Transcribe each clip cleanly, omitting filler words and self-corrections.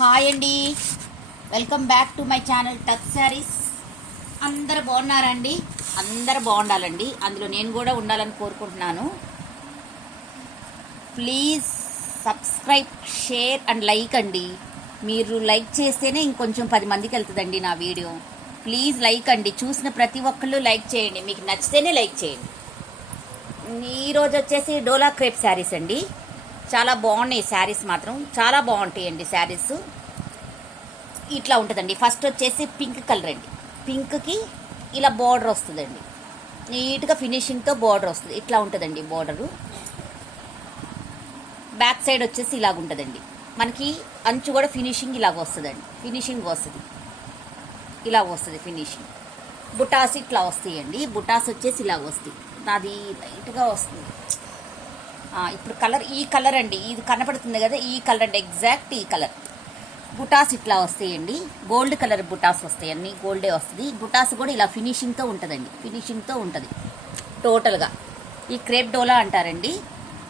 Hi అండి, welcome back to my channel touch saris. అందరు బాగున్నారండి? అందరు బాగుండాలండి, అందులో నేను కూడా ఉండాలని కోరుకుంటున్నాను. Please subscribe, share and like అండి. మీరు లైక్ చేస్తేనే ఇంకొంచెం 10 మందికి వెళ్తుందండి నా వీడియో. ప్లీజ్ లైక్ అండి, చూసిన ప్రతి ఒక్కళ్ళు లైక్ చేయండి, మీకు నచ్చితేనే లైక్ చేయండి. ఈరోజు వచ్చేసి డోలా క్రేప్ శారీస్ అండి. చాలా బాగున్నాయి శారీస్, మాత్రం చాలా బాగుంటాయండి శారీస్. ఇట్లా ఉంటుందండి. ఫస్ట్ వచ్చేసి పింక్ కలర్ అండి. పింక్కి ఇలా బార్డర్ వస్తుందండి, నీట్గా ఫినిషింగ్తో బార్డర్ వస్తుంది. ఇట్లా ఉంటుందండి బార్డరు. బ్యాక్ సైడ్ వచ్చేసి ఇలాగ ఉంటుందండి. మనకి అంచు కూడా ఫినిషింగ్ ఇలాగ వస్తుందండి. ఫినిషింగ్ వస్తుంది, ఇలా వస్తుంది ఫినిషింగ్. బుటాస్ ఇట్లా వస్తాయండి. బుటాస్ వచ్చేసి ఇలాగ వస్తాయి. నాది లైట్గా వస్తుంది. ఇప్పుడు కలర్, ఈ కలర్ అండి, ఇది కనపడుతుంది కదా, ఈ కలర్ అండి, ఎగ్జాక్ట్ ఈ కలర్. బుటాస్ ఇట్లా వస్తాయండి. గోల్డ్ కలర్ బుటాస్ వస్తాయి, అన్నీ గోల్డే వస్తుంది. బుటాస్ కూడా ఇలా ఫినిషింగ్తో ఉంటుందండి, ఫినిషింగ్తో ఉంటుంది టోటల్గా. ఈ క్రేప్ డోలా అంటారండి.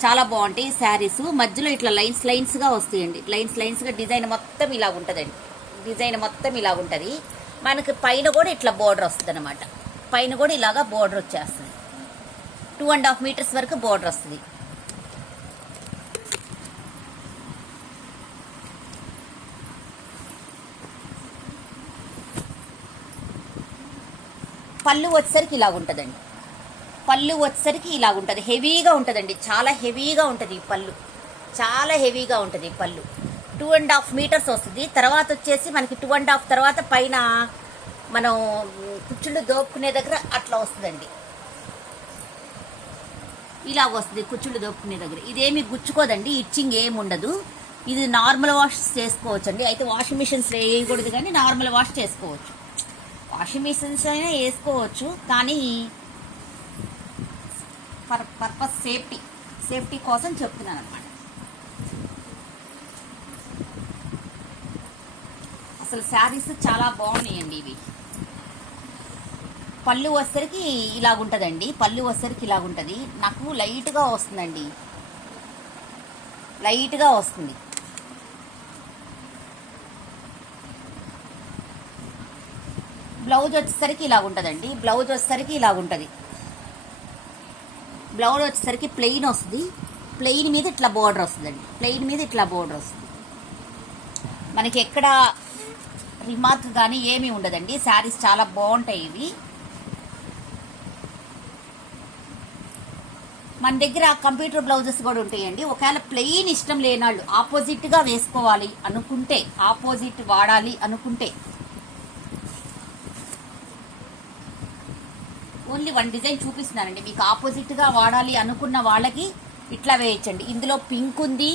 చాలా బాగుంటాయి శారీస్. మధ్యలో ఇట్లా లైన్స్ లైన్స్గా వస్తాయండి. లైన్స్ లైన్స్గా డిజైన్ మొత్తం ఇలా ఉంటుందండి. డిజైన్ మొత్తం ఇలా ఉంటుంది. మనకి పైన కూడా ఇట్లా బోర్డర్ వస్తుంది అనమాట. పైన కూడా ఇలాగా బోర్డర్ వచ్చేస్తుంది. 2.5 మీటర్స్ వరకు బోర్డర్ వస్తుంది. పళ్ళు వచ్చేసరికి ఇలా ఉంటుందండి. పళ్ళు వచ్చేసరికి ఇలా ఉంటుంది. హెవీగా ఉంటుందండి, చాలా హెవీగా ఉంటుంది ఈ పళ్ళు. చాలా హెవీగా ఉంటుంది పళ్ళు. 2.5 మీటర్స్ వస్తుంది. తర్వాత వచ్చేసి మనకి 2.5 తర్వాత పైన మనం కుచ్చుళ్ళు దోపుకునే దగ్గర అట్లా వస్తుందండి. ఇలా వస్తుంది కుచ్చుళ్ళు దోపుకునే దగ్గర. ఇదేమి గుచ్చుకోదండి, ఇచ్చింగ్ ఏమి ఉండదు. ఇది నార్మల్ వాష్ చేసుకోవచ్చు అండి. అయితే వాషింగ్ మిషన్స్ వేయకూడదు, కానీ నార్మల్ వాష్ చేసుకోవచ్చు. వాషింగ్ మిషన్స్ అయినా వేసుకోవచ్చు, కానీ పర్పస్ సేఫ్టీ కోసం చెప్తున్నాను అనమాట. అసలు శారీస్ చాలా బాగున్నాయండి ఇవి. పళ్ళు వచ్చేసరికి ఇలాగుంటుందండి. పళ్ళు వచ్చేసరికి ఇలాగుంటుంది. నాకు లైట్గా వస్తుందండి, లైట్గా వస్తుంది. బ్లౌజ్ వచ్చేసరికి ఇలాగుంటుందండి. బ్లౌజ్ వచ్చేసరికి ఇలాగుంటుంది. బ్లౌజ్ వచ్చేసరికి ప్లెయిన్ వస్తుంది. ప్లెయిన్ మీద ఇట్లా బోర్డర్ వస్తుందండి. ప్లెయిన్ మీద ఇట్లా బోర్డర్ వస్తుంది. మనకి ఎక్కడ రిమార్క్ కానీ ఏమీ ఉండదండి. శారీస్ చాలా బాగుంటాయి ఇవి. మన దగ్గర కంప్యూటర్ బ్లౌజెస్ కూడా ఉంటాయండి. ఒకవేళ ప్లెయిన్ ఇష్టం లేనాళ్ళు, ఆపోజిట్గా వేసుకోవాలి అనుకుంటే, ఆపోజిట్ వాడాలి అనుకుంటే, ఓన్లీ 1 డిజైన్ చూపిస్తున్నానండి. మీకు ఆపోజిట్గా వాడాలి అనుకున్న వాళ్ళకి ఇట్లా వేయచ్చండి. ఇందులో పింక్ ఉంది,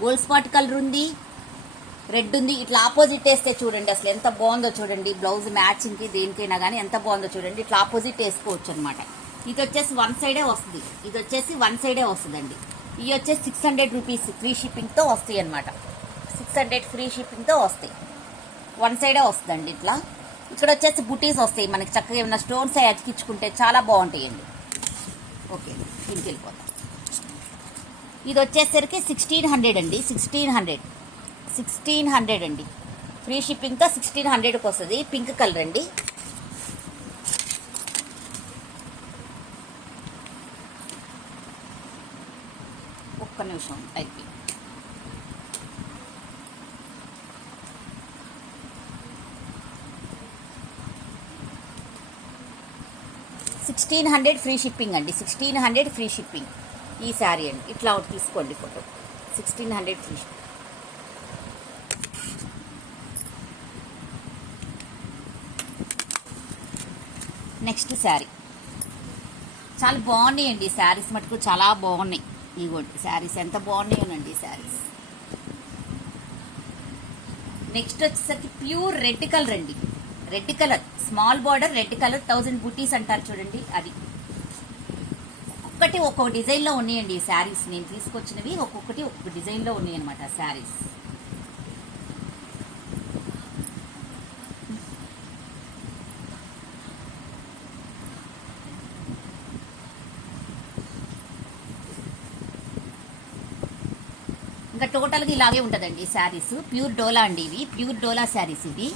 గోల్డ్ స్పాట్ కలర్ ఉంది, రెడ్ ఉంది. ఇట్లా ఆపోజిట్ వేస్తే చూడండి అసలు ఎంత బాగుందో చూడండి. బ్లౌజ్ మ్యాచింగ్కి దేనికైనా కానీ ఎంత బాగుందో చూడండి. ఇట్లా ఆపోజిట్ వేసుకోవచ్చు అనమాట. ఇది వచ్చేసి 1 సైడే వస్తుంది. ఇది వచ్చేసి 1 సైడే వస్తుందండి. ఇవి వచ్చేసి 600 రూపీస్ ఫ్రీ షిప్పింగ్తో వస్తాయి అనమాట. 600 ఫ్రీ షిప్పింగ్తో వస్తాయి. 1 సైడే వస్తుందండి ఇట్లా. ఇక్కడ వచ్చేసి బుటీస్ వస్తాయి. మనకి చక్కగా ఏమైనా స్టోన్స్ అవి అతికించుకుంటే చాలా బాగుంటాయండి. ఓకే, దీనికి వెళ్ళిపోతాం. ఇది వచ్చేసరికి 1600 అండి. 1600 అండి. ఫ్రీ షిప్పింగ్తో 1600కి వస్తుంది. పింక్ కలర్ అండి. ఒక్క నిమిషం అయిపోయి. $1600 ఫ్రీ షిప్పింగ్ అండి. 1600 ఫ్రీ షిప్పింగ్ ఈ శారీ అండి. ఇట్లా ఒకటి తీసుకోండి photo. 1600 free shipping. Next sari చాలా బాగున్నాయండి. శారీస్ మటుకు చాలా బాగున్నాయి. ఇగోండి శారీస్ ఎంత బాగున్నాయోనండి శారీస్. నెక్స్ట్ వచ్చేసరికి ప్యూర్ రెడ్ కలర్ అండి. Red colour, small border, red colour, 1000 బుటీస్ అంటారు చూడండి అది. ఒక్కొక్కటి ఒక్కొక్క డిజైన్లో ఉన్నాయండి ఈ శారీస్. నేను తీసుకొచ్చినవి ఒక్కొక్కటి ఒక్కొక్క డిజైన్లో ఉన్నాయి అనమాట శారీస్. ఇంకా టోటల్గా ఇలాగే ఉంటుందండి శారీస్. ప్యూర్ డోలా అండి ఇవి, ప్యూర్ డోలా శారీస్ ఇవి.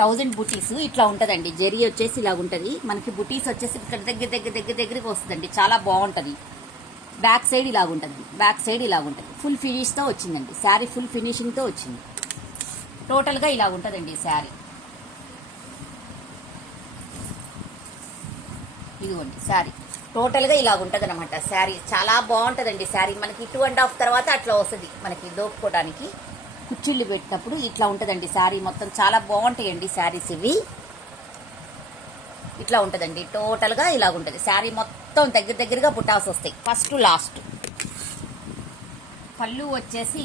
1000 బుటీస్ ఇట్లా ఉంటుందండి. జరీ వచ్చేసి ఇలా ఉంటుంది. మనకి బుటీస్ వచ్చేసి ఇక్కడ దగ్గరికి వస్తుందండి. చాలా బాగుంటుంది. బ్యాక్ సైడ్ ఇలాగుంటుంది, బ్యాక్ సైడ్ ఇలాగుంటుంది. ఫుల్ ఫినిష్తో వచ్చిందండి శారీ, ఫుల్ ఫినిషింగ్తో వచ్చింది. టోటల్గా ఇలా ఉంటుందండి శారీ. ఇదిగోండి శారీ టోటల్గా ఇలా ఉంటుంది అనమాట. శారీ చాలా బాగుంటుందండి. శారీ మనకి 2.5 తర్వాత అట్లా వస్తుంది. మనకి దోపుకోవడానికి కుచ్చిళ్ళు పెట్టినప్పుడు ఇట్లా ఉంటుందండి శారీ మొత్తం. చాలా బాగుంటాయండి శారీస్ ఇవి. ఇట్లా ఉంటుందండి టోటల్గా ఇలా ఉంటుంది శారీ మొత్తం. దగ్గరగా బుటాస్ వస్తాయి ఫస్ట్ లాస్ట్. పళ్ళు వచ్చేసి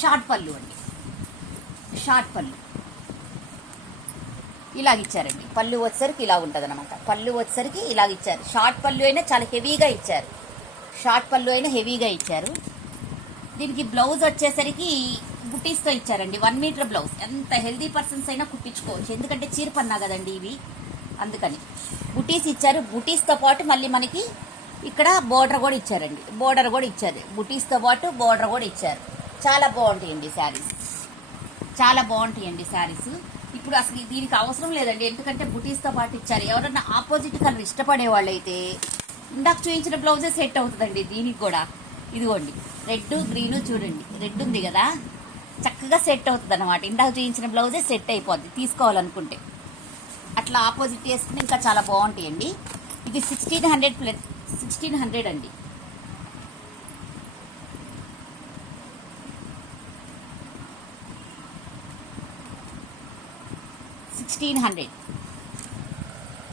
షార్ట్ పళ్ళు అండి, షార్ట్ పళ్ళు ఇలాగిచ్చారండి. పళ్ళు వచ్చేసరికి ఇలా ఉంటుంది అనమాట. పళ్ళు వచ్చేసరికి ఇలాగిచ్చారు. షార్ట్ పళ్ళు అయినా చాలా హెవీగా ఇచ్చారు. షార్ట్ పళ్ళు అయినా హెవీగా ఇచ్చారు. దీనికి బ్లౌజ్ వచ్చేసరికి బుటీస్తో ఇచ్చారండి. 1 మీటర్ బ్లౌజ్. ఎంత హెల్దీ పర్సన్స్ అయినా కుట్టించుకోవచ్చు, ఎందుకంటే చీరపన్నా కదండి ఇవి, అందుకని బుటీస్ ఇచ్చారు. బుటీస్తో పాటు మళ్ళీ మనకి ఇక్కడ బోర్డర్ కూడా ఇచ్చారండి. బోర్డర్ కూడా ఇచ్చారు. బుటీస్తో పాటు బోర్డర్ కూడా ఇచ్చారు. చాలా బాగుంటాయండి శారీస్, చాలా బాగుంటాయండి శారీస్. ఇప్పుడు అసలు దీనికి అవసరం లేదండి, ఎందుకంటే బుటీస్తో పాటు ఇచ్చారు. ఎవరన్నా ఆపోజిట్ కలర్ ఇష్టపడే వాళ్ళైతే ఇందాక చూపించిన బ్లౌజే సెట్ అవుతుందండి దీనికి కూడా. ఇదిగోండి రెడ్ గ్రీన్ చూడండి, రెడ్ ఉంది కదా, చక్కగా సెట్ అవుతుంది అనమాట. ఇందాక చూపించిన బ్లౌజే సెట్ అయిపోద్ది తీసుకోవాలనుకుంటే. అట్లా ఆపోజిట్ వేసుకుని ఇంకా చాలా బాగుంటాయండి. ఇది 1600 ప్లస్ 1600 అండి.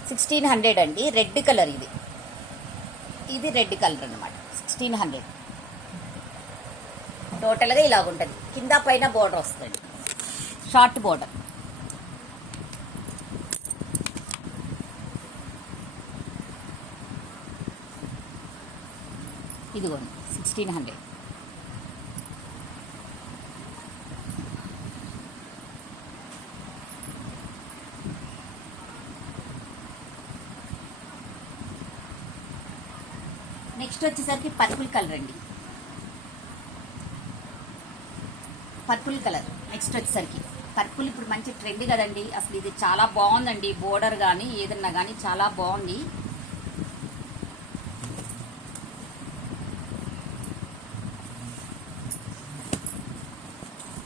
సిక్స్టీన్ హండ్రెడ్ అండి. రెడ్ కలర్ ఇది, ఇది రెడ్ కలర్ అనమాట. 1600 టోటల్గా ఇలాగుంటుంది. కింద పైన బోర్డర్ వస్తుంది, షార్ట్ బోర్డర్. ఇదిగోండి 1600. నెక్స్ట్ వచ్చేసరికి పర్పుల్ కలర్ అండి. పర్పుల్ కలర్ నెక్స్ట్ వచ్చేసరికి పర్పుల్ ఇప్పుడు మంచి ట్రెండ్ కదండి. అసలు ఇది చాలా బాగుందండి. బోర్డర్ కానీ ఏదన్నా కానీ చాలా బాగుంది.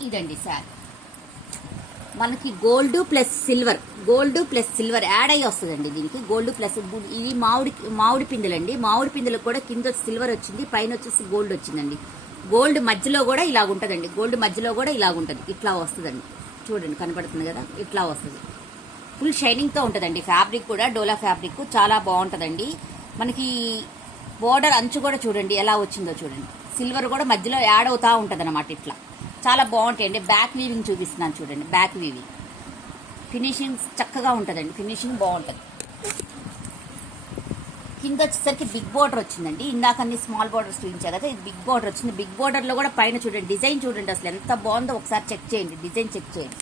ఇదండి శారీ. మనకి గోల్డ్ ప్లస్ సిల్వర్ యాడ్ అయ్యి వస్తుందండి దీనికి. గోల్డ్ ప్లస్ ఇది మామిడి పిందెలండి. మామిడి పిందెలకు కూడా కింద సిల్వర్ వచ్చింది, పైన వచ్చేసి గోల్డ్ వచ్చిందండి. గోల్డ్ మధ్యలో కూడా ఇలాగుంటుందండి. గోల్డ్ మధ్యలో కూడా ఇలాగుంటుంది. ఇట్లా వస్తుందండి, చూడండి కనపడుతుంది కదా, ఇట్లా వస్తుంది. ఫుల్ షైనింగ్తో ఉంటుందండి. ఫ్యాబ్రిక్ కూడా డోలా ఫ్యాబ్రిక్ చాలా బాగుంటుందండి. మనకి బోర్డర్ అంచు కూడా చూడండి ఎలా వచ్చిందో చూడండి. సిల్వర్ కూడా మధ్యలో యాడ్ అవుతా ఉంటుంది అనమాట. ఇట్లా చాలా బాగుంటాయండి. బ్యాక్ వీవింగ్ చూపిస్తున్నాను చూడండి. బ్యాక్ వీవింగ్ ఫినిషింగ్ చక్కగా ఉంటుందండి. ఫినిషింగ్ బాగుంటుంది. కింద వచ్చేసరికి బిగ్ బోర్డర్ వచ్చిందండి. ఇందాక అన్ని స్మాల్ బోర్డర్స్ చూపించా కదా, ఇది బిగ్ బోర్డర్ వచ్చింది. బిగ్ బోర్డర్లో కూడా పైన చూడండి డిజైన్ చూడండి అసలు ఎంత బాగుందో ఒకసారి చెక్ చేయండి. డిజైన్ చెక్ చేయండి.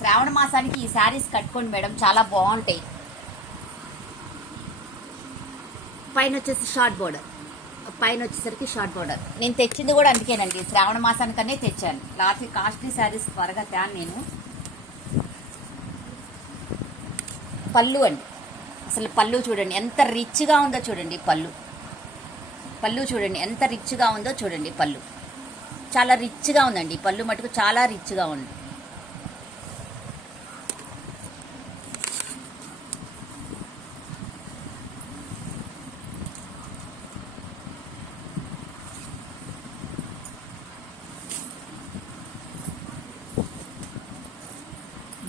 శ్రావణ మాసానికి ఈ శారీస్ కట్టుకోండి మేడం, చాలా బాగుంటాయి. పైన వచ్చేసి షార్ట్ బోర్డర్, పైన వచ్చేసరికి షార్ట్ బోర్డర్. నేను తెచ్చింది కూడా అందుకేనండి, శ్రావణ మాసానికనే తెచ్చాను. లాస్ట్ కాస్ట్లీ శారీస్ త్వరగా తేను నేను. పళ్ళు అండి, అసలు పళ్ళు చూడండి ఎంత రిచ్గా ఉందో చూడండి. పళ్ళు చూడండి ఎంత రిచ్గా ఉందో చూడండి. పళ్ళు చాలా రిచ్గా ఉందండి. పళ్ళు మటుకు చాలా రిచ్గా ఉంది.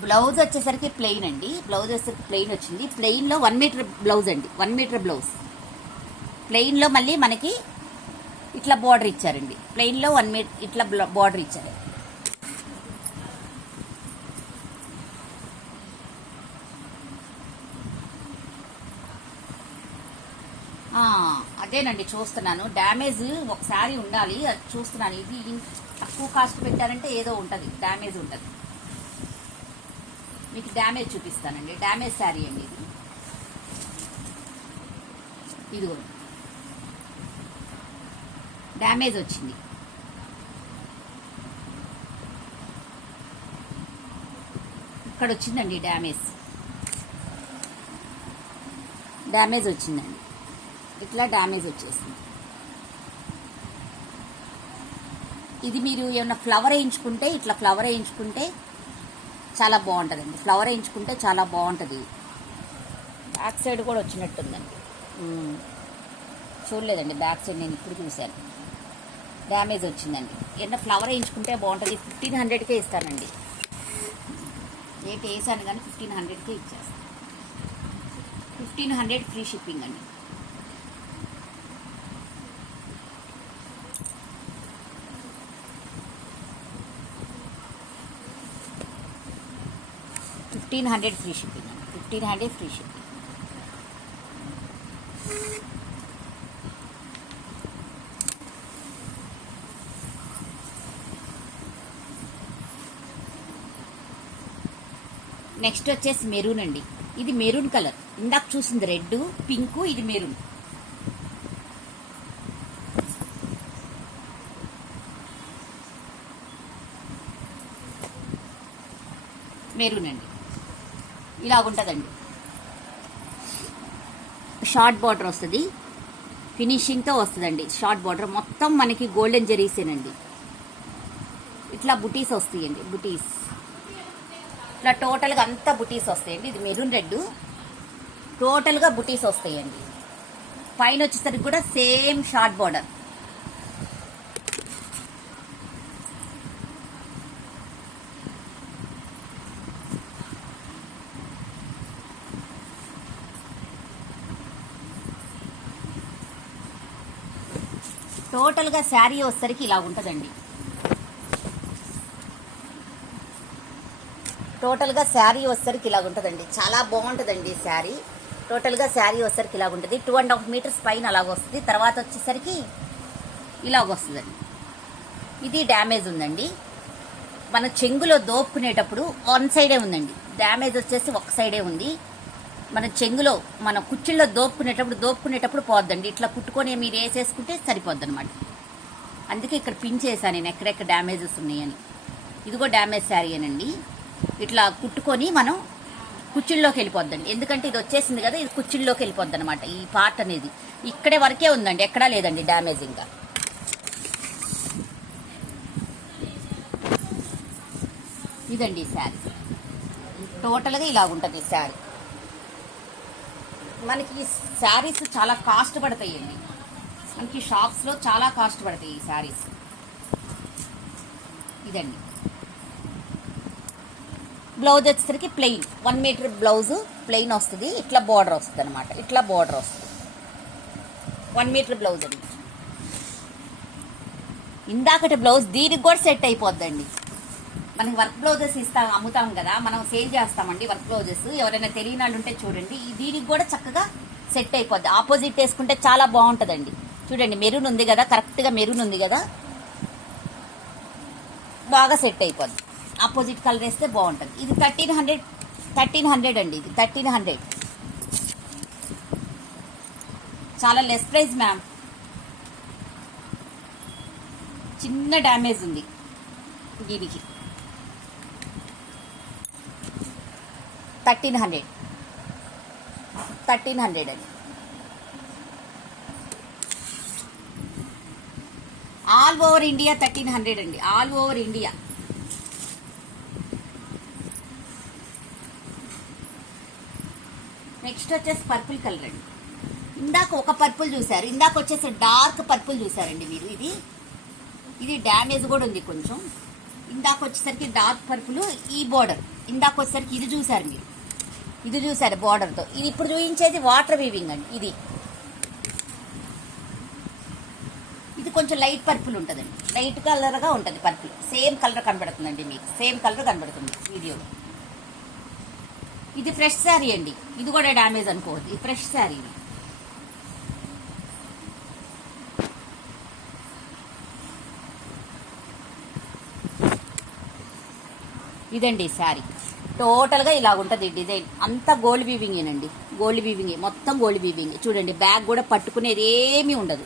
బ్లౌజ్ వచ్చేసరికి ప్లెయిన్ అండి. బ్లౌజ్ వచ్చేసరికి ప్లెయిన్ వచ్చింది. ప్లెయిన్లో 1 మీటర్ బ్లౌజ్ అండి. 1 మీటర్ బ్లౌజ్ ప్లెయిన్లో మళ్ళీ మనకి ఇట్లా బార్డర్ ఇచ్చారండి. ప్లెయిన్లో 1 మీటర్ ఇట్లా బార్డర్ ఇచ్చారు. అదే అదేనండి చూస్తున్నాను, డ్యామేజ్ ఒకసారి ఉండాలి, అది చూస్తున్నాను. ఇది తక్కువ కాస్ట్ పెట్టారంటే ఏదో ఉంటుంది, డ్యామేజ్ ఉంటుంది. మీకు డ్యామేజ్ చూపిస్తానండి. డ్యామేజ్ శారీ అండి ఇది. ఇదిగో డ్యామేజ్ వచ్చింది. ఇక్కడ వచ్చిందండి డ్యామేజ్ వచ్చిందండి. ఇట్లా డ్యామేజ్ వచ్చేసింది. ఇది మీరు ఏమన్నా ఫ్లవర్ వేయించుకుంటే, ఇట్లా ఫ్లవర్ వేయించుకుంటే చాలా బాగుంటుందండి. ఫ్లవర్ వేయించుకుంటే చాలా బాగుంటుంది. బ్యాక్ సైడ్ కూడా వచ్చినట్టుందండి. చూడలేదండి బ్యాక్ సైడ్, నేను ఇప్పుడు చూశాను. డ్యామేజ్ వచ్చిందండి. ఏమన్నా ఫ్లవర్ వేయించుకుంటే బాగుంటుంది. 1500కే ఇస్తానండి. రేట్ వేసాను కానీ 1500కే ఇచ్చేస్తాను. 1500 ఫ్రీ షిప్పింగ్ అండి. $1500 ఫ్రీ షిప్పింగ్ అండి. 1500 ఫ్రీ షిప్పింగ్. నెక్స్ట్ వచ్చేసి మెరూన్ అండి. ఇది మెరూన్ కలర్. ఇందాక చూసింది రెడ్, పింక్, ఇది మెరూన్. మెరూన్ అండి. ఇలాగుంటుందండి. షార్ట్ బార్డర్ వస్తుంది, ఫినిషింగ్తో వస్తుందండి. షార్ట్ బార్డర్ మొత్తం మనకి గోల్డెన్ జరీసేనండి. ఇట్లా బుటీస్ వస్తాయండి. బుటీస్ ఇట్లా టోటల్గా అంతా బుటీస్ వస్తాయండి. ఇది మెరూన్ రెడ్, టోటల్గా బుటీస్ వస్తాయండి. పైన వచ్చేసరికి కూడా సేమ్ షార్ట్ బార్డర్. టోటల్గా శారీ వచ్చేసరికి ఇలా ఉంటుందండి. టోటల్గా శారీ వచ్చేసరికి ఇలా ఉంటుందండి. చాలా బాగుంటుందండి శారీ. టోటల్గా శారీ వచ్చేసరికి ఇలా ఉంటుంది. 2.5 మీటర్స్ పైన అలాగ వస్తుంది. తర్వాత వచ్చేసరికి ఇలాగ వస్తుందండి. ఇది డ్యామేజ్ ఉందండి. మన చెంగులో దోపుకునేటప్పుడు వన్ సైడే ఉందండి. డ్యామేజ్ వచ్చేసి ఒక సైడే ఉంది. మన చెంగులో మన కుచ్చిళ్ళలో దోపుకునేటప్పుడు పోద్దండి. ఇట్లా కుట్టుకొని మీరు వేసేసుకుంటే సరిపోద్ది అనమాట. అందుకే ఇక్కడ పిన్ చేశాను నేను ఎక్కడెక్కడ డ్యామేజెస్ ఉన్నాయని. ఇదిగో డ్యామేజ్ శారీ అనండి. ఇట్లా కుట్టుకొని మనం కుచ్చిళ్ళలోకి వెళ్ళిపోద్దండి. ఎందుకంటే ఇది వచ్చేసింది కదా, ఇది కుచ్చిళ్ళలోకి వెళ్ళిపోద్ది అనమాట. ఈ పార్ట్ అనేది ఇక్కడే వరకే ఉందండి, ఎక్కడా లేదండి డ్యామేజ్. ఇంకా ఇదండి శారీ. టోటల్గా ఇలా ఉంటుంది శారీ. మనకి శారీస్ చాలా కాస్ట్ పడతాయండి. మనకి షాప్స్లో చాలా కాస్ట్ పడతాయి ఈ శారీస్. ఇదండి బ్లౌజ్ వచ్చేసరికి ప్లెయిన్ 1 మీటర్ బ్లౌజ్ ప్లెయిన్ వస్తుంది. ఇట్లా బార్డర్ వస్తుంది అనమాట. ఇట్లా బార్డర్ వస్తుంది. 1 మీటర్ బ్లౌజ్ అండి. ఇందాకటి బ్లౌజ్ దీనికి కూడా సెట్ అయిపోద్దండి. మనకి వర్క్ బ్లౌజెస్ అమ్ముతాం కదా, మనం సేల్ చేస్తామండి వర్క్ బ్లౌజెస్. ఎవరైనా తెలియని వాళ్ళు ఉంటే చూడండి. దీనికి కూడా చక్కగా సెట్ అయిపోద్ది. ఆపోజిట్ వేసుకుంటే చాలా బాగుంటుందండి. చూడండి మెరూన్ ఉంది కదా, కరెక్ట్గా మెరూన్ ఉంది కదా, బాగా సెట్ అయిపోద్ది. ఆపోజిట్ కలర్ వేస్తే బాగుంటుంది. ఇది 1300 అండి. ఇది 1300. చాలా లెస్ ప్రైస్ మ్యామ్. చిన్న డ్యామేజ్ ఉంది దీనికి. 1300 అండి. ఆల్ ఓవర్ ఇండియా 1300 అండి. All over India. నెక్స్ట్ వచ్చేసి పర్పుల్ కలర్ అండి. ఇందాక ఒక పర్పుల్ చూసారు, ఇందాక వచ్చేసి డార్క్ పర్పుల్ చూసారండి మీరు. ఇది డ్యామేజ్ కూడా ఉంది కొంచెం. ఇందాక వచ్చేసరికి డార్క్ పర్పుల్, ఈ బోర్డర్. ఇందాక వచ్చేసరికి ఇది చూసారు మీరు, ఇది చూసారు బోర్డర్తో. ఇది ఇప్పుడు చూపించేది వాటర్ వీవింగ్ అండి. ఇది కొంచెం లైట్ పర్పుల్ ఉంటుందండి. లైట్ కలర్గా ఉంటుంది పర్పుల్. సేమ్ కలర్ కనబడుతుందండి మీకు, సేమ్ కలర్ కనబడుతుంది వీడియోలో. ఇది ఫ్రెష్ శారీ అండి. ఇది కూడా డ్యామేజ్ అనుకోవద్దు. ఇది ఫ్రెష్ శారీ. ఇదండి శారీ టోటల్గా ఇలా ఉంటుంది డిజైన్. అంతా గోల్డ్ వీవింగేనండి, గోల్డ్ వీవింగే, మొత్తం గోల్డ్ వీవింగ్. చూడండి బ్యాగ్ కూడా పట్టుకునేది ఏమీ ఉండదు,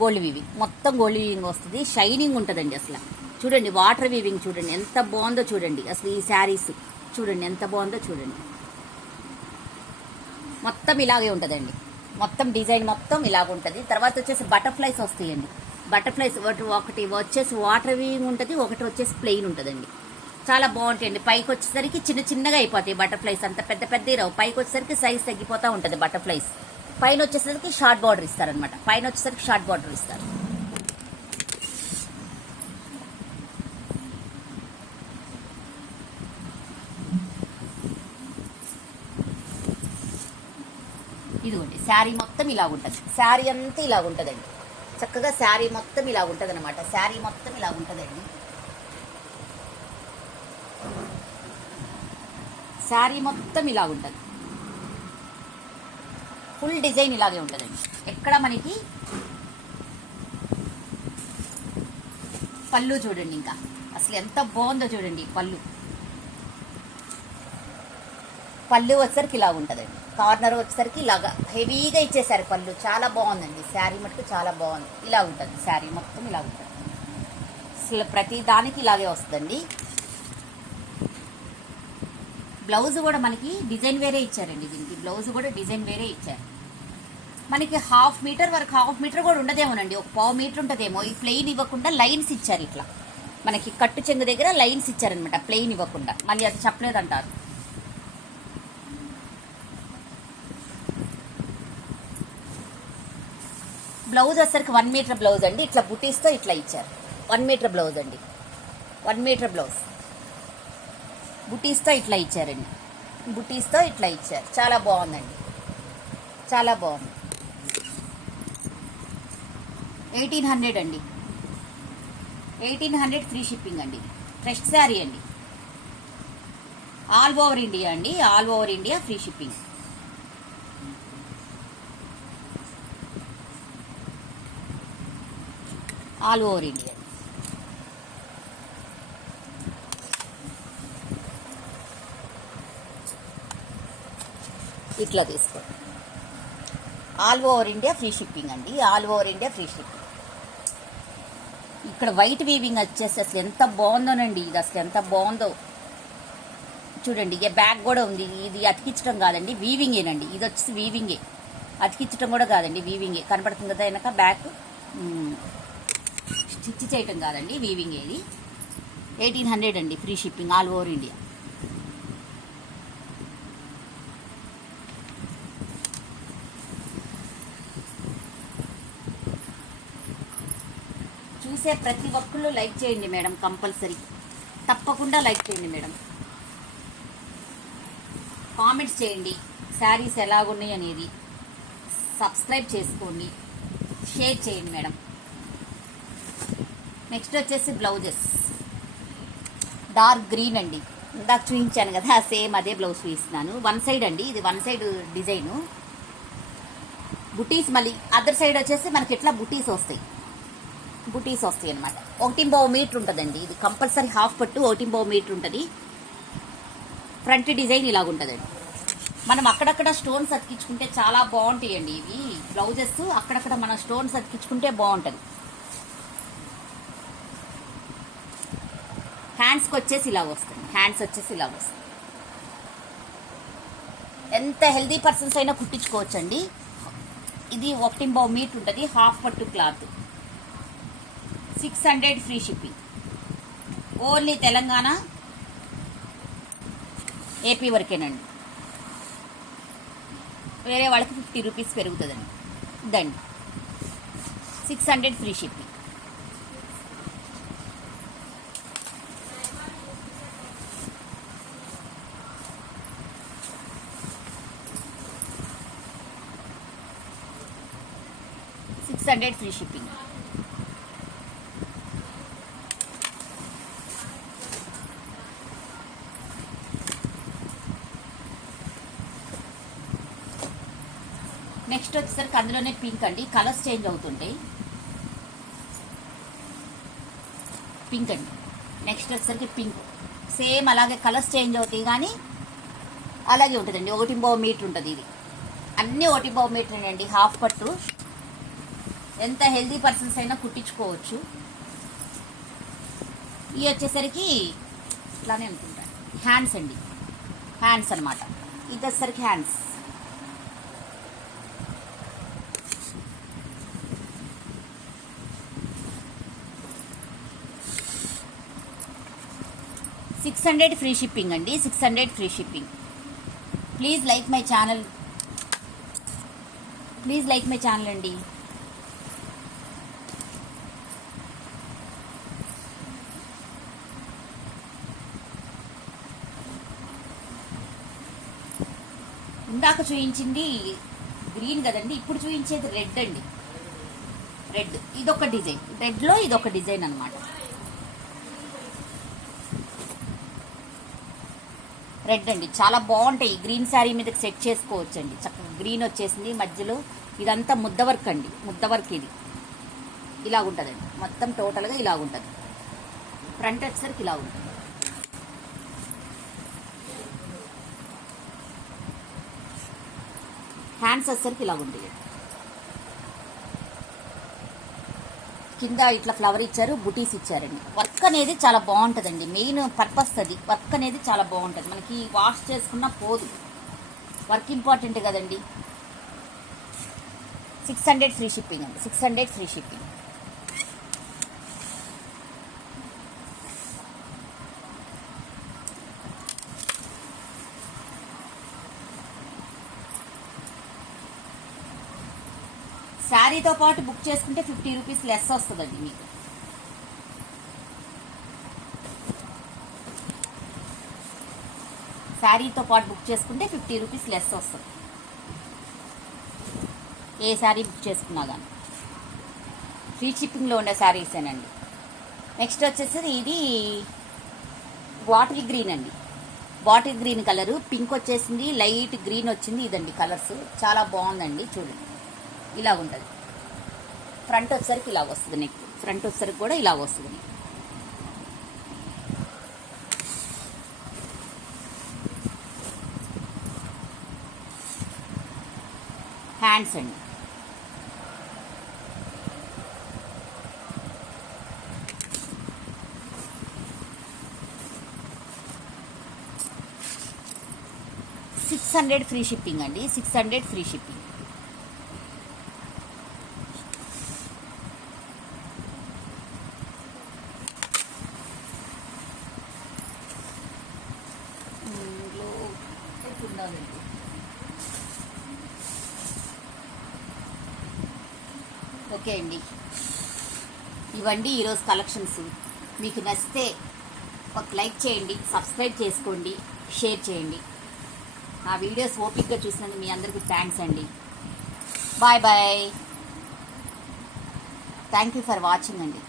గోల్డ్ వీవింగ్, మొత్తం గోల్డ్ వీవింగ్ వస్తుంది. షైనింగ్ ఉంటుందండి అసలు. చూడండి వాటర్ వీవింగ్ చూడండి ఎంత బాగుందో చూడండి. అసలు ఈ శారీస్ చూడండి ఎంత బాగుందో చూడండి. మొత్తం ఇలాగే ఉంటుందండి, మొత్తం డిజైన్ మొత్తం ఇలాగ ఉంటుంది. తర్వాత వచ్చేసి బటర్ఫ్లైస్ వస్తాయండి. బటర్ఫ్లైస్ ఒకటి వచ్చేసి వాటర్ వీవింగ్ ఉంటుంది, ఒకటి వచ్చేసి ప్లెయిన్ ఉంటుందండి. చాలా బాగుంటాయండి. పైకి వచ్చేసరికి చిన్న చిన్నగా అయిపోతాయి బటర్ఫ్లైస్, అంత పెద్ద పెద్ద రావు. పైకి వచ్చేసరికి సైజ్ తగ్గిపోతూ ఉంటుంది బటర్ఫ్లైస్. పైన వచ్చేసరికి షార్ట్ బార్డర్ ఇస్తారనమాట, పైన వచ్చేసరికి షార్ట్ బార్డర్ ఇస్తారు. ఇదిగోండి శారీ మొత్తం ఇలా ఉంటుంది, శారీ అంతా ఇలా ఉంటుందండి. చక్కగా శారీ మొత్తం ఇలా ఉంటుంది అనమాట, శారీ మొత్తం ఇలా ఉంటుందండి. శారీ మొత్తం ఇలా ఉంటుంది, ఫుల్ డిజైన్ ఇలాగే ఉంటుందండి. ఎక్కడ మనకి పళ్ళు చూడండి, ఇంకా అసలు ఎంత బాగుందో చూడండి. పళ్ళు వచ్చేసరికి ఇలా ఉంటుందండి, కార్నర్ వచ్చేసరికి ఇలాగా హెవీగా ఇచ్చేసారు పళ్ళు. చాలా బాగుందండి శారీ మటుకు, చాలా బాగుంది. ఇలా ఉంటుంది శారీ మొత్తం ఇలా ఉంటుంది, అసలు ప్రతి దానికి ఇలాగే వస్తుందండి. బ్లౌజ్ కూడా మనకి డిజైన్ వేరే ఇచ్చారండి, దీనికి బ్లౌజ్ కూడా డిజైన్ వేరే ఇచ్చారు. మనకి హాఫ్ మీటర్ వరకు, హాఫ్ మీటర్ కూడా ఉండదేమోనండి, ఒక పావు మీటర్ ఉంటుందేమో. ఈ ప్లెయిన్ ఇవ్వకుండా లైన్స్ ఇచ్చారు, ఇట్లా మనకి కట్టు చెంగు దగ్గర లైన్స్ ఇచ్చారనమాట, ప్లెయిన్ ఇవ్వకుండా. మళ్ళీ అది చెప్పలేదంటారు. బ్లౌజ్ వచ్చేసరికి 1 మీటర్ బ్లౌజ్ అండి, ఇట్లా బుటీస్తో ఇట్లా ఇచ్చారు. 1 మీటర్ బ్లౌజ్ అండి, 1 మీటర్ బ్లౌజ్ బుటీస్తో ఇట్లా ఇచ్చారండి, బుటీస్తో ఇట్లా ఇచ్చారు. చాలా బాగుందండి, చాలా బాగుంది. 1800 అండి, 1800 ఫ్రీ షిప్పింగ్ అండి. ఫ్రెష్ శారీ అండి, ఆల్ ఓవర్ ఇండియా అండి, all over India free shipping. All over India. ఇట్లా తీసుకోండి, all over India free shipping అండి, all over India free shipping. ఇక్కడ వైట్ వీవింగ్ వచ్చేసి అసలు ఎంత బాగుందోనండి, ఇది అసలు ఎంత బాగుందో చూడండి. ఇక బ్యాగ్ కూడా ఉంది, ఇది అతికించడం కాదండి, వీవింగేనండి. ఇది వచ్చేసి వీవింగే, అతికించడం కూడా కాదండి, వీవింగే. కనపడుతుంది కదా వెనక బ్యాగ్, స్టిచ్ చేయటం కాదండి, వీవింగ్. ఇది 1800 అండి, free shipping, all over India. చూసే ప్రతి ఒక్కళ్ళు లైక్ చేయండి మేడం, కంపల్సరీ తప్పకుండా లైక్ చేయండి మేడం. కామెంట్స్ చేయండి శారీస్ ఎలాగున్నాయి అనేది, సబ్స్క్రైబ్ చేసుకోండి, షేర్ చేయండి మేడం. నెక్స్ట్ వచ్చేసి బ్లౌజెస్ డార్క్ గ్రీన్ అండి, ఇందాక చూపించాను కదా సేమ్ అదే బ్లౌజ్ చూపిస్తున్నాను. 1 సైడ్ అండి, ఇది 1 సైడ్ డిజైను. బుటీస్ మళ్ళీ అదర్ సైడ్ వచ్చేసి మనకి ఎట్లా బుటీస్ వస్తాయి అనమాట. 1.5 మీటర్ ఉంటుందండి, ఇది కంపల్సరీ హాఫ్ పట్టు 1.5 మీటర్ ఉంటుంది. ఫ్రంట్ డిజైన్ ఇలాగుంటుందండి. మనం అక్కడక్కడ స్టోన్స్ అతికించుకుంటే చాలా బాగుంటాయండి ఇవి బ్లౌజెస్. అక్కడక్కడ మనం స్టోన్స్ అతికించుకుంటే బాగుంటుంది. హ్యాండ్స్కి వచ్చేసి ఇలా వస్తుంది, హ్యాండ్స్ వచ్చేసి ఇలా వస్తుంది. ఎంత హెల్దీ పర్సన్స్ అయినా కుట్టించుకోవచ్చు అండి. ఇది 1.5 మీటర్ ఉంటుంది, హాఫ్ పట్టు cloth. 600 free shipping, only Telangana AP వరకేనండి. వేరే వాళ్ళకి 50 రూపీస్ పెరుగుతుందండి. దండి 600 free shipping. Free shipping. Next వచ్చేసరికి అందులోనే పింక్ అండి, కలర్స్ చేంజ్ అవుతుంటాయి. పింక్ అండి, నెక్స్ట్ వచ్చేసరికి పింక్ సేమ్ అలాగే కలర్స్ చేంజ్ అవుతాయి కానీ అలాగే ఉంటుందండి. 1.5 మీటర్ ఉంటుంది ఇది. అన్నీ 1.5 మీటర్ అండి. హాఫ్ పట్టు. ఎంత హెల్దీ పర్సన్స్ అయినా కుట్టించుకోవచ్చు. ఇవి వచ్చేసరికి ఇలానే అనుకుంటాను హ్యాండ్స్ అండి. హ్యాండ్స్ అనమాట. ఇది వచ్చేసరికి హ్యాండ్స్. $600 ఫ్రీ షిప్పింగ్ అండి. 600 free shipping. Please like my channel. Please like my channel అండి. ఇందాక చూపించింది గ్రీన్ కదండి, ఇప్పుడు చూపించేది రెడ్ అండి. రెడ్ ఇదొక డిజైన్. రెడ్లో ఇదొక డిజైన్ అనమాట. రెడ్ అండి, చాలా బాగుంటాయి. గ్రీన్ శారీ మీదకి సెట్ చేసుకోవచ్చు అండి. చక్కగా గ్రీన్ వచ్చేసింది మధ్యలో. ఇదంతా ముద్ద వర్క్ అండి. ముద్ద వర్క్ ఇది ఇలాగుంటుందండి. మొత్తం టోటల్గా ఇలాగుంటుంది. ఫ్రంట్ వచ్చేసరికి ఇలా ఉంటుంది. హ్యాండ్స్ వచ్చేసరికి ఇలా ఉంటుంది. కింద ఇట్లా ఫ్లవర్ ఇచ్చారు, బుటీస్ ఇచ్చారండి. వర్క్ అనేది చాలా బాగుంటుందండి. మెయిన్ పర్పస్ అది. వర్క్ అనేది చాలా బాగుంటుంది. మనకి వాష్ చేసుకున్నా పోదు. వర్క్ ఇంపార్టెంట్ కదండి. 600 ఫ్రీ షిప్పింగ్ అండి. 600 ఫ్రీ షిప్పింగ్. శారీతో పాటు బుక్ చేసుకుంటే 50 రూపీస్ లెస్ వస్తుందండి మీకు. శారీతో పాటు బుక్ చేసుకుంటే 50 రూపీస్ లెస్ వస్తుంది. ఏ శారీ బుక్ చేసుకున్నా కానీ ఫ్రీ షిప్పింగ్లో ఉండే శారీసేనండి. నెక్స్ట్ వచ్చేసి ఇది బాటిల్ గ్రీన్ అండి. Bottle green colour. పింక్ వచ్చేసింది, లైట్ గ్రీన్ వచ్చింది. ఇదండి కలర్స్. చాలా బాగుందండి. చూడండి ఇలా ఉంటుంది. ఫ్రంట్ వచ్చేసరికి ఇలా వస్తుంది. నెక్ ఫ్రంట్ వచ్చేసరికి కూడా ఇలా వస్తుంది. హ్యాండ్స్ అండి. $600 ఫ్రీ షిప్పింగ్ అండి. 600 ఫ్రీ షిప్పింగ్. ఓకే అండి, ఇవండి ఈరోజు కలెక్షన్స్. మీకు నచ్చితే ఒక లైక్ చేయండి, సబ్స్క్రైబ్ చేసుకోండి, షేర్ చేయండి. నా వీడియోస్ ఓపిక్గా చూసినందుకు మీ అందరికీ థ్యాంక్స్ అండి. Bye bye. Thank you for watching అండి.